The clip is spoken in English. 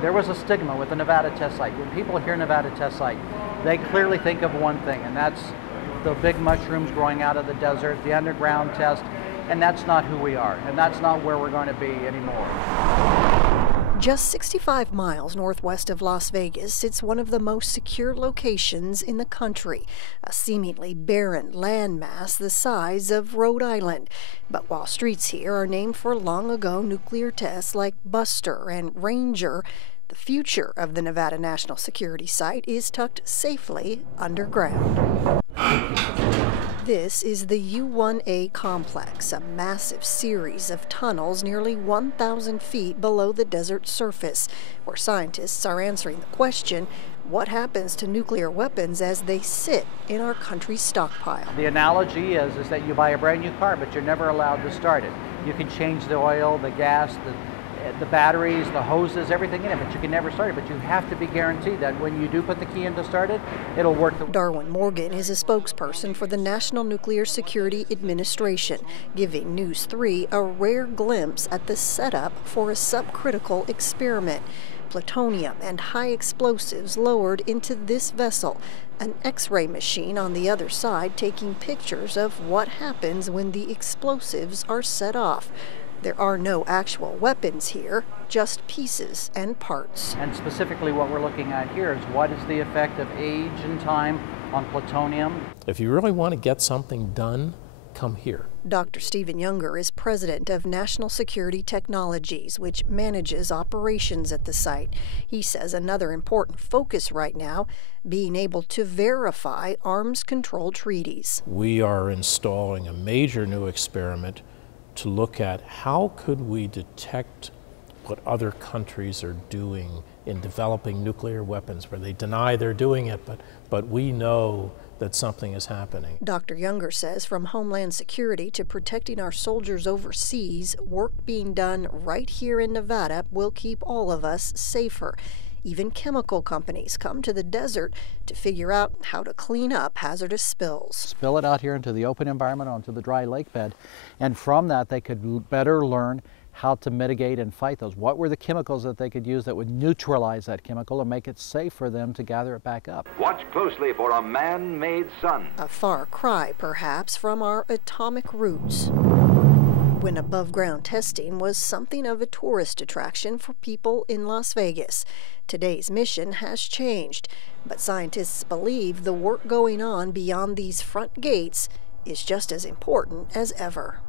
There was a stigma with the Nevada test site. When people hear Nevada test site, they clearly think of one thing, and that's the big mushrooms growing out of the desert, the underground test, and that's not who we are, and that's not where we're going to be anymore. Just 65 miles northwest of Las Vegas sits one of the most secure locations in the country, a seemingly barren landmass the size of Rhode Island. But while streets here are named for long-ago nuclear tests like Buster and Ranger, the future of the Nevada National Security Site is tucked safely underground. This is the U-1A complex, a massive series of tunnels nearly 1,000 feet below the desert surface, where scientists are answering the question, what happens to nuclear weapons as they sit in our country's stockpile? The analogy is that you buy a brand new car, but you're never allowed to start it. You can change the oil, the gas, the batteries, the hoses, everything in it, but you can never start it. But you have to be guaranteed that when you do put the key in to start it, it'll work. Darwin Morgan is a spokesperson for the National Nuclear Security Administration, giving News 3 a rare glimpse at the setup for a subcritical experiment. Plutonium and high explosives lowered into this vessel, an X-ray machine on the other side taking pictures of what happens when the explosives are set off. There are no actual weapons here, just pieces and parts. And specifically what we're looking at here is what is the effect of age and time on plutonium. If you really want to get something done, come here. Dr. Stephen Younger is president of National Security Technologies, which manages operations at the site. He says another important focus right now, being able to verify arms control treaties. We are installing a major new experiment to look at how could we detect what other countries are doing in developing nuclear weapons, where they deny they're doing it, but we know that something is happening. Dr. Younger says from Homeland Security to protecting our soldiers overseas, work being done right here in Nevada will keep all of us safer. Even chemical companies come to the desert to figure out how to clean up hazardous spills. Spill it out here into the open environment, onto the dry lake bed, and from that they could better learn how to mitigate and fight those. What were the chemicals that they could use that would neutralize that chemical and make it safe for them to gather it back up? Watch closely for a man-made sun. A far cry, perhaps, from our atomic roots, when above-ground testing was something of a tourist attraction for people in Las Vegas. Today's mission has changed, but scientists believe the work going on beyond these front gates is just as important as ever.